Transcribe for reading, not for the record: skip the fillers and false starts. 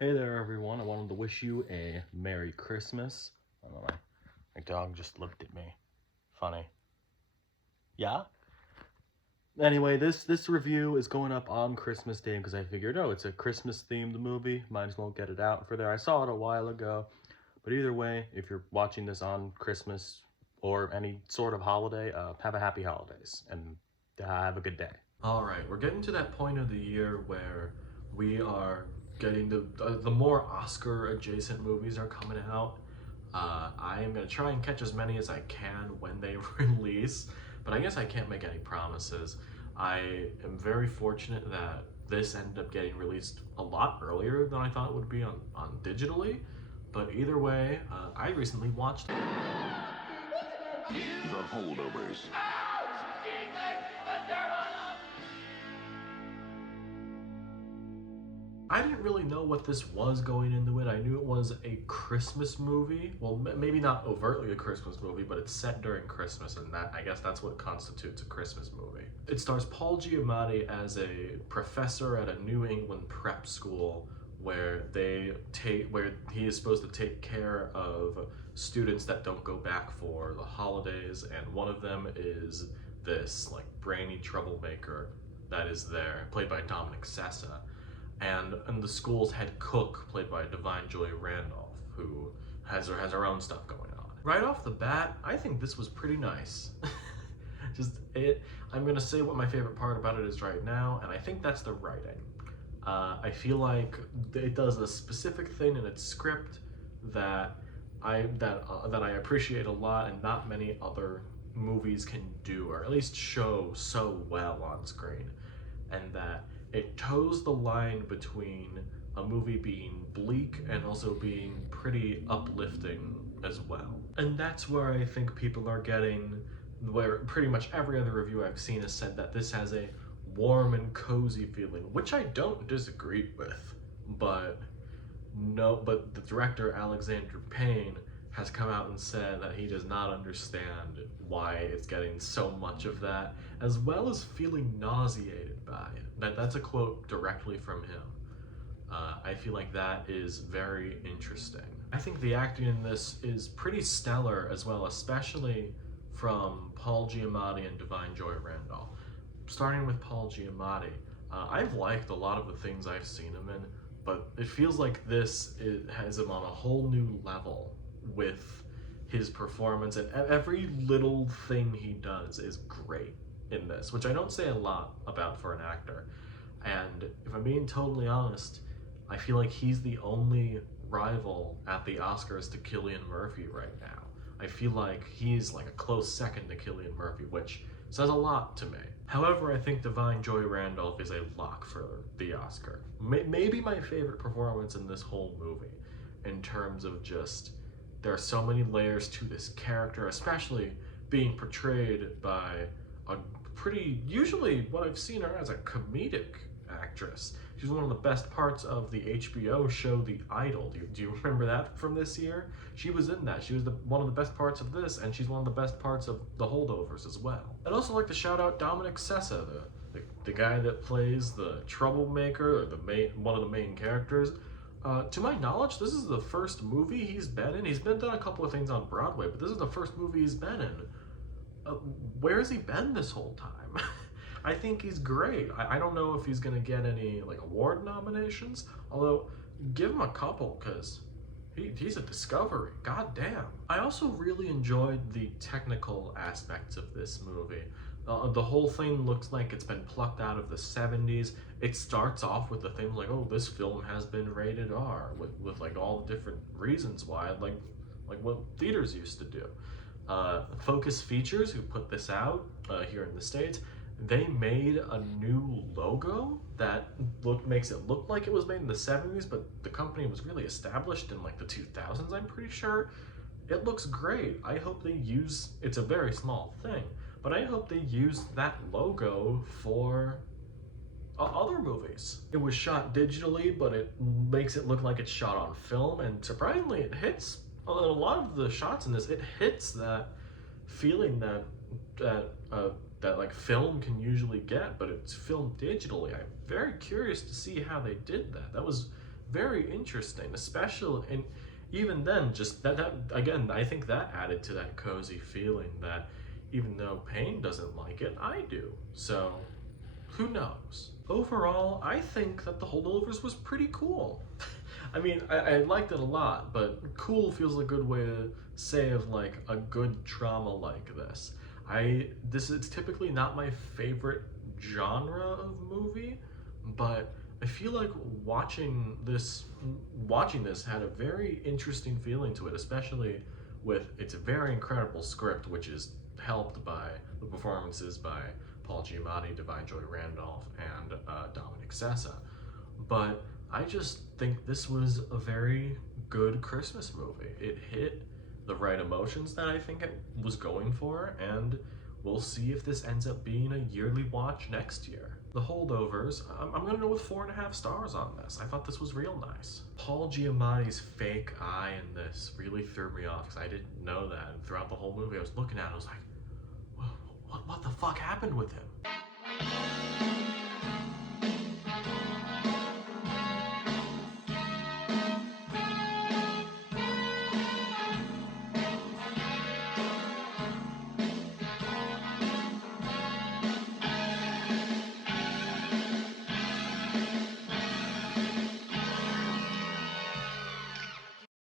Hey there, everyone. I wanted to wish you a Merry Christmas. I don't know, my dog just looked at me. Funny. Yeah? Anyway, this review is going up on Christmas Day because I figured, oh, it's a Christmas-themed movie. Might as well get it out for there. I saw it a while ago. But either way, if you're watching this on Christmas or any sort of holiday, have a happy holidays and have a good day. All right, we're getting to that point of the year where we are getting the more Oscar adjacent movies are coming out. I am gonna try and catch as many as I can when they release, but I guess I can't make any promises. I am very fortunate that this ended up getting released a lot earlier than I thought it would be on digitally. But either way, I recently watched The Holdovers. I didn't really know what this was going into it. I knew it was a Christmas movie. Well, maybe not overtly a Christmas movie, but it's set during Christmas, and I guess that's what constitutes a Christmas movie. It stars Paul Giamatti as a professor at a New England prep school where he is supposed to take care of students that don't go back for the holidays, and one of them is this like brainy troublemaker that is there, played by Dominic Sessa. And the school's head cook, played by Divine Joy Randolph, who has her own stuff going on. Right off the bat, I think this was pretty nice. I'm gonna say what my favorite part about it is right now, and I think that's the writing. I feel like it does a specific thing in its script that I appreciate a lot, and not many other movies can do, or at least show so well on screen, and that it toes the line between a movie being bleak and also being pretty uplifting as well. And that's where I think people are getting, where pretty much every other review I've seen has said that this has a warm and cozy feeling, which I don't disagree with, but the director, Alexander Payne, has come out and said that he does not understand why it's getting so much of that, as well as feeling nauseated by it. That's a quote directly from him. I feel like that is very interesting. I think the acting in this is pretty stellar as well, especially from Paul Giamatti and Divine Joy Randolph. Starting with Paul Giamatti, I've liked a lot of the things I've seen him in, but it feels like this has him on a whole new level with his performance, and every little thing he does is great in this, which I don't say a lot about for an actor. And if I'm being totally honest, I feel like he's the only rival at the Oscars to Cillian Murphy right now. I feel like he's like a close second to Cillian Murphy, which says a lot to me. However, I think Divine Joy Randolph is a lock for the Oscar. Maybe my favorite performance in this whole movie, in terms of just, there are so many layers to this character, especially being portrayed by a pretty, usually what I've seen her as, a comedic actress. She's one of the best parts of the HBO show The Idol. Do you remember that from this year? She was in that. She was one of the best parts of this, and she's one of the best parts of The Holdovers as well. I'd also like to shout out Dominic Sessa, the guy that plays the troublemaker, or one of the main characters. To my knowledge, this is the first movie he's been in. He's done a couple of things on Broadway, but this is the first movie he's been in. Where has he been this whole time? I think he's great. I don't know if he's gonna get any like award nominations, although give him a couple, because he's a discovery. God damn. I also really enjoyed the technical aspects of this movie. The whole thing looks like it's been plucked out of the 70s. It starts off with the thing like, oh, this film has been rated R, with like all the different reasons why, like what theaters used to do. Focus Features, who put this out here in the States, they made a new logo that makes it look like it was made in the 70s, but the company was really established in like the 2000s, I'm pretty sure. It looks great. I hope they use, it's a very small thing, but I hope they use that logo for other movies. It was shot digitally, but it makes it look like it's shot on film, and surprisingly it hits, a lot of the shots in this, it hits that feeling that like film can usually get, but it's filmed digitally. I'm very curious to see how they did that. That was very interesting, especially, and even then, just that again, I think that added to that cozy feeling that even though Payne doesn't like it, I do. So, who knows? Overall, I think that the Holdovers was pretty cool. I mean, I liked it a lot, but cool feels a good way to say of like a good drama like this. This is typically not my favorite genre of movie, but I feel like watching this had a very interesting feeling to it, especially with its very incredible script, which is helped by the performances by Paul Giamatti, Divine Joy Randolph, and Dominic Sessa. But I just think this was a very good Christmas movie. It hit the right emotions that I think it was going for, and we'll see if this ends up being a yearly watch next year. The Holdovers, I'm gonna go with 4.5 stars on this. I thought this was real nice. Paul Giamatti's fake eye in this really threw me off because I didn't know that. And throughout the whole movie, I was looking at it, I was like, what the fuck happened with him?